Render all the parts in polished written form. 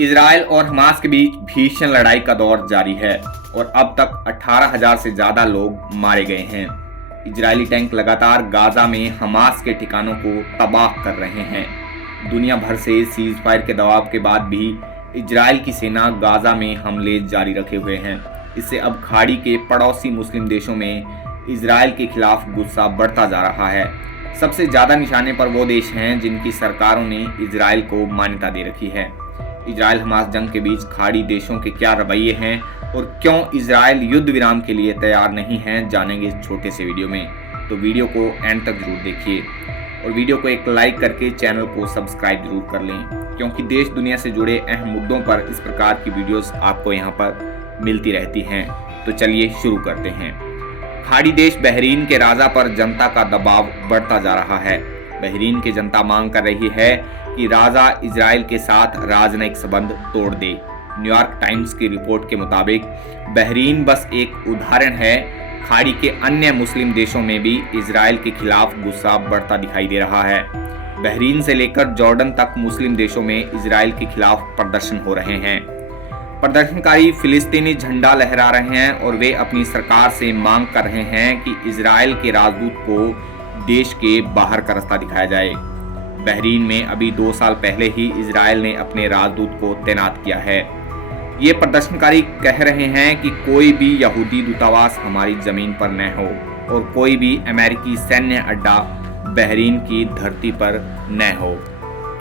Israel और Hamas के बीच भीषण लड़ाई का दौर जारी है और अब तक 18,000 से ज्यादा लोग मारे गए हैं। इजरायली टैंक लगातार गाजा में हमास के ठिकानों को तबाह कर रहे हैं। दुनिया भर से सीज फायर के दबाव के बाद भी इजराइल की सेना गाजा में हमले जारी रखे हुए हैं। इससे अब खाड़ी के पड़ोसी मुस्लिम देशों में इजराइल के खिलाफ गुस्सा बढ़ता जा रहा है। सबसे ज्यादा निशाने पर वो देश हैं जिनकी सरकारों ने इजराइल को मान्यता दे रखी है। इजराइल हमास जंग के बीच खाड़ी देशों के क्या रवैये हैं और क्यों इजराइल युद्ध विराम के लिए तैयार नहीं है, जानेंगे इस छोटे से वीडियो में। तो वीडियो को एंड तक जरूर देखिए और वीडियो को एक लाइक करके चैनल को सब्सक्राइब जरूर कर लें, क्योंकि देश दुनिया से जुड़े अहम मुद्दों पर इस प्रकार की वीडियोस आपको यहाँ पर मिलती रहती हैं। तो चलिए शुरू करते हैं। खाड़ी देश बहरीन के राजा पर जनता का दबाव बढ़ता जा रहा है। बहरीन की जनता मांग कर रही है कि राजा इजराइल के साथ राजनयिक संबंध तोड़ दे। न्यूयॉर्क टाइम्स की रिपोर्ट के मुताबिक बहरीन बस एक उदाहरण है, खाड़ी के अन्य मुस्लिम देशों में भी इजराइल के खिलाफ गुस्सा बढ़ता दिखाई दे रहा है। बहरीन से लेकर जॉर्डन तक मुस्लिम देशों में इजराइल के खिलाफ प्रदर्शन हो रहे हैं। प्रदर्शनकारी फिलिस्तीनी झंडा लहरा रहे हैं और वे अपनी सरकार से मांग कर रहे हैं कि इजराइल के राजदूत को देश के बाहर का रास्ता दिखाया जाए। बहरीन में अभी 2 साल पहले ही इजराइल ने अपने राजदूत को तैनात किया है। ये प्रदर्शनकारी कह रहे हैं कि कोई भी यहूदी दूतावास हमारी जमीन पर न हो और कोई भी अमेरिकी सैन्य अड्डा बहरीन की धरती पर न हो।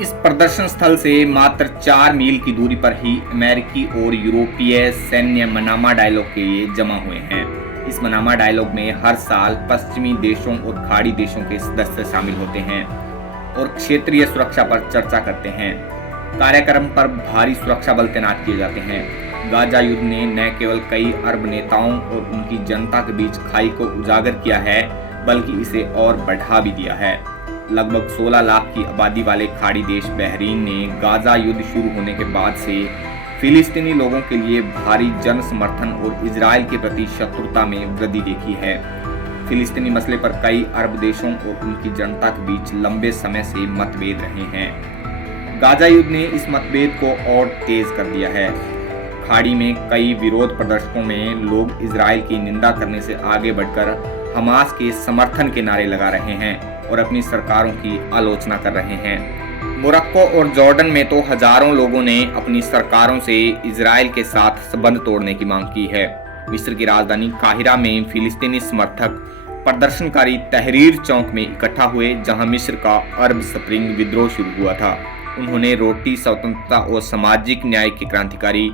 इस प्रदर्शन स्थल से मात्र 4 मील की दूरी पर ही अमेरिकी और यूरोपीय सैन्य मनामा डायलॉग के लिए जमा हुए हैं। इस मनामा डायलॉग में हर साल पश्चिमी देशों और खाड़ी देशों के सदस्य शामिल होते हैं और क्षेत्रीय सुरक्षा पर चर्चा करते हैं। कार्यक्रम पर भारी सुरक्षा बल तैनात किए जाते हैं। गाजा युद्ध ने न केवल कई अरब नेताओं और उनकी जनता के बीच खाई को उजागर किया है, बल्कि इसे और बढ़ा भी दिया है। लगभग 16 लाख की आबादी वाले खाड़ी देश बहरीन ने गाजा युद्ध शुरू होने के बाद से फिलिस्तीनी लोगों के लिए भारी जन समर्थन और इजराइल के प्रति शत्रुता में वृद्धि देखी है। फिलिस्तीनी मसले पर कई अरब देशों और उनकी जनता के बीच लंबे समय से मतभेद रहे हैं। गाजा युद्ध ने इस मतभेद को और तेज कर दिया है। खाड़ी में कई विरोध प्रदर्शनों में लोग इजराइल की निंदा करने से आगे बढ़कर हमास के समर्थन के नारे लगा रहे हैं और अपनी सरकारों की आलोचना कर रहे हैं। मोरक्को और जॉर्डन में तो हजारों लोगों ने अपनी सरकारों से इजराइल के साथ संबंध तोड़ने की मांग की है। मिस्र की राजधानी काहिरा में फिलिस्तीनी समर्थक प्रदर्शनकारी तहरीर चौक में इकट्ठा हुए, जहां मिस्र का अरब स्प्रिंग विद्रोह शुरू हुआ था। उन्होंने रोटी, स्वतंत्रता और सामाजिक न्याय के क्रांतिकारी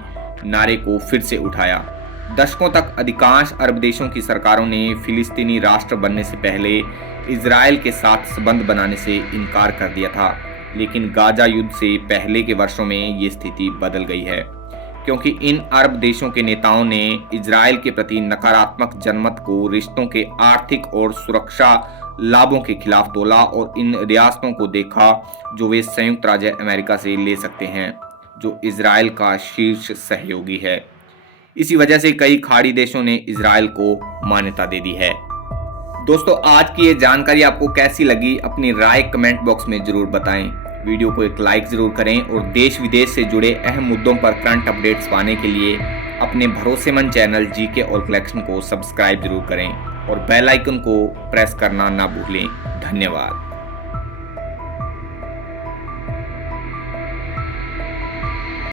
नारे को फिर से उठाया। दशकों तक अधिकांश अरब देशों की सरकारों ने फिलिस्तीनी राष्ट्र बनने से पहले इजराइल के साथ संबंध बनाने से इनकार कर दिया था, लेकिन गाजा युद्ध से पहले के वर्षों में ये स्थिति बदल गई है, क्योंकि इन अरब देशों के नेताओं ने इजराइल के प्रति नकारात्मक जनमत को रिश्तों के आर्थिक और सुरक्षा लाभों के खिलाफ तोला और इन रियासतों को देखा जो वे संयुक्त राज्य अमेरिका से ले सकते हैं, जो इजराइल का शीर्ष सहयोगी है। इसी वजह से कई खाड़ी देशों ने इजराइल को मान्यता दे दी है। दोस्तों, आज की ये जानकारी आपको कैसी लगी, अपनी राय कमेंट बॉक्स में जरूर बताएं। वीडियो को एक लाइक जरूर करें और देश विदेश से जुड़े अहम मुद्दों पर करंट अपडेट्स पाने के लिए अपने भरोसेमंद चैनल जीके ऑल कलेक्शन को सब्सक्राइब जरूर करें और बेल आइकन को प्रेस करना ना भूलें। धन्यवाद।